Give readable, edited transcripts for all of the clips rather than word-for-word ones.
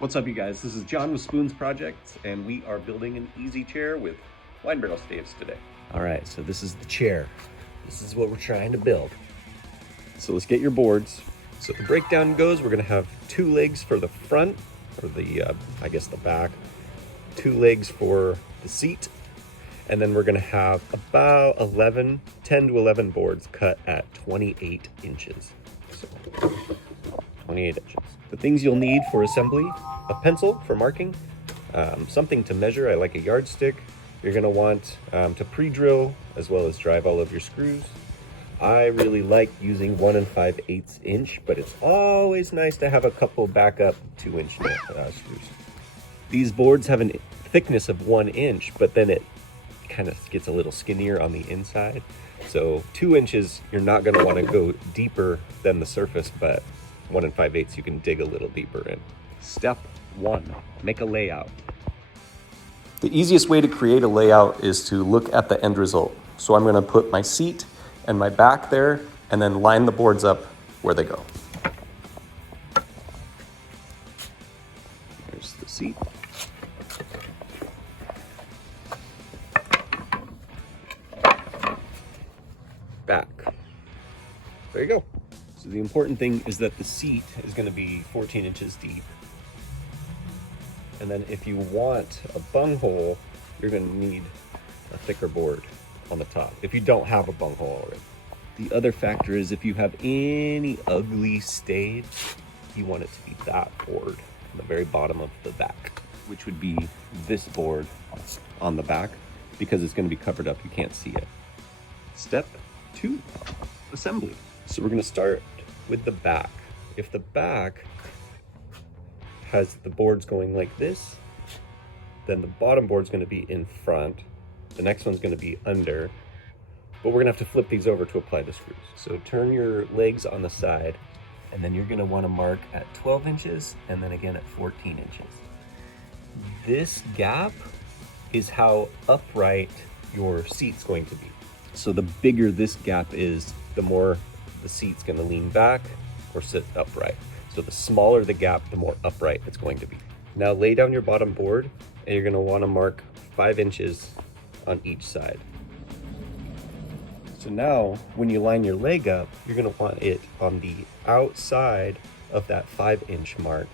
What's up, you guys? This is John with Spoons Project, and we are building an easy chair with wine barrel staves today. All right, so this is the chair. This is what we're trying to build. So let's get your boards. So the breakdown goes, we're gonna have 2 legs for the front, or the, I guess the back, 2 legs for the seat, and then we're gonna have about 10 to 11 boards cut at 28 inches. So 28 inches. The things you'll need for assembly: a pencil for marking, something to measure, I like a yardstick. You're gonna want to pre-drill as well as drive all of your screws. I really like using 1 5/8 inch, but it's always nice to have a couple backup 2-inch screws. These boards have a thickness of 1 inch, but then it kind of gets a little skinnier on the inside. So 2 inches, you're not gonna wanna go deeper than the surface, but 1 5/8 you can dig a little deeper in. Step 1, make a layout. The easiest way to create a layout is to look at the end result. So I'm going to put my seat and my back there and then line the boards up where they go. There's the seat. Back. There you go. So the important thing is that the seat is going to be 14 inches deep. And then if you want a bunghole, you're going to need a thicker board on the top, if you don't have a bunghole already. The other factor is if you have any ugly staves, you want it to be that board on the very bottom of the back, which would be this board on the back, because it's going to be covered up, you can't see it. Step 2, assembly. So we're going to start with the back. If the back has the boards going like this, then the bottom board's going to be in front, the next one's going to be under, but we're going to have to flip these over to apply the screws. So turn your legs on the side, and then you're going to want to mark at 12 inches and then again at 14 inches. This gap is how upright your seat's going to be. So the bigger this gap is, the more the seat's going to lean back or sit upright. So the smaller the gap, the more upright it's going to be. Now lay down your bottom board, and you're going to want to mark 5 inches on each side. So now when you line your leg up, you're going to want it on the outside of that 5-inch mark.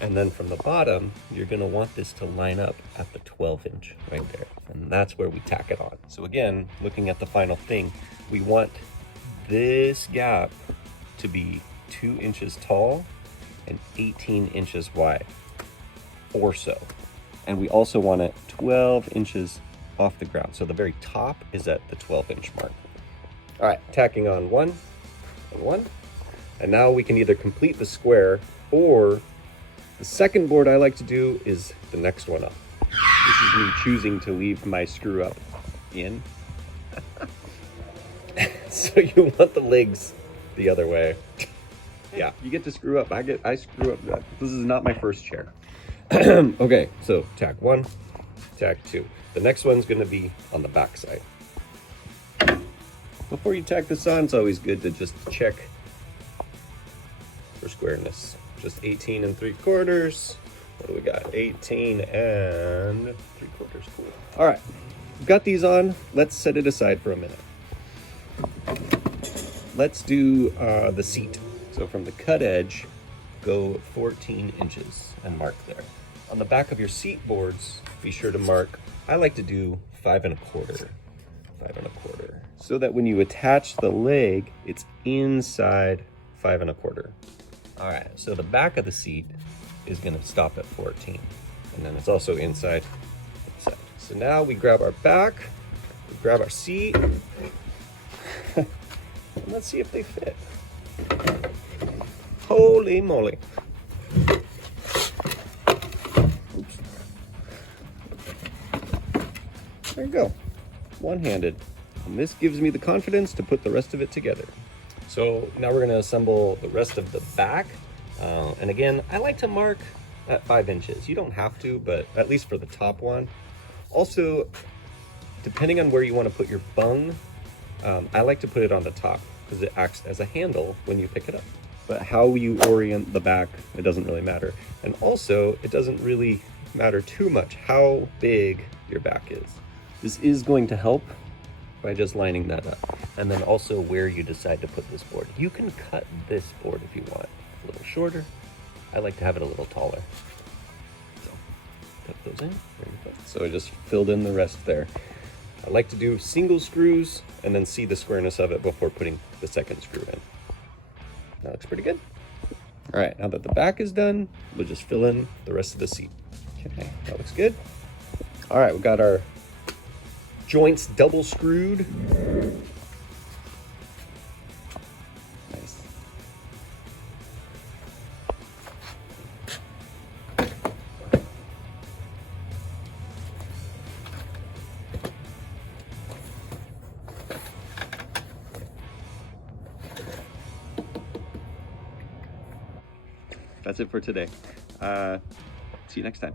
And then from the bottom, you're going to want this to line up at the 12-inch right there. And that's where we tack it on. So again, looking at the final thing, we want this gap to be 2 inches tall and 18 inches wide or so. And we also want it 12 inches off the ground. So the very top is at the 12-inch mark. All right, tacking on 1 and 1. And now we can either complete the square, or the second board I like to do is the next one up. This is me choosing to leave my screw up in. So you want the legs the other way. Yeah, you get to screw up. I screw up. This is not my first chair. Okay, so tack 1, tack 2. The next one's going to be on the back side. Before you tack this on, it's always good to just check for squareness. Just 18 3/4. What do we got? 18 3/4. Cool. All right, got these on. Let's set it aside for a minute. Let's do the seat. So from the cut edge, go 14 inches and mark there. On the back of your seat boards, be sure to mark, I like to do 5 1/4. 5 1/4. So that when you attach the leg, it's inside 5 1/4. All right, so the back of the seat is gonna stop at 14. And then it's also inside. So now we grab our back, we grab our seat, and let's see if they fit. Holy moly. Oops. There you go. One-handed. And this gives me the confidence to put the rest of it together. So now we're going to assemble the rest of the back. And again, I like to mark at 5 inches. You don't have to, but at least for the top one. Also, depending on where you want to put your bung, I like to put it on the top because it acts as a handle when you pick it up. but how you orient the back, it doesn't really matter. And also, it doesn't really matter too much how big your back is. This is going to help by just lining that up. And then also where you decide to put this board. You can cut this board if you want. A little shorter. I like to have it a little taller. So, put those in. There you go. So I just filled in the rest there. I like to do single screws and then see the squareness of it before putting the second screw in. That looks pretty good. All right, now that the back is done, we'll just fill in the rest of the seat. Okay, that looks good. All right, we got our joints double screwed. Nice. That's it for today. See you next time.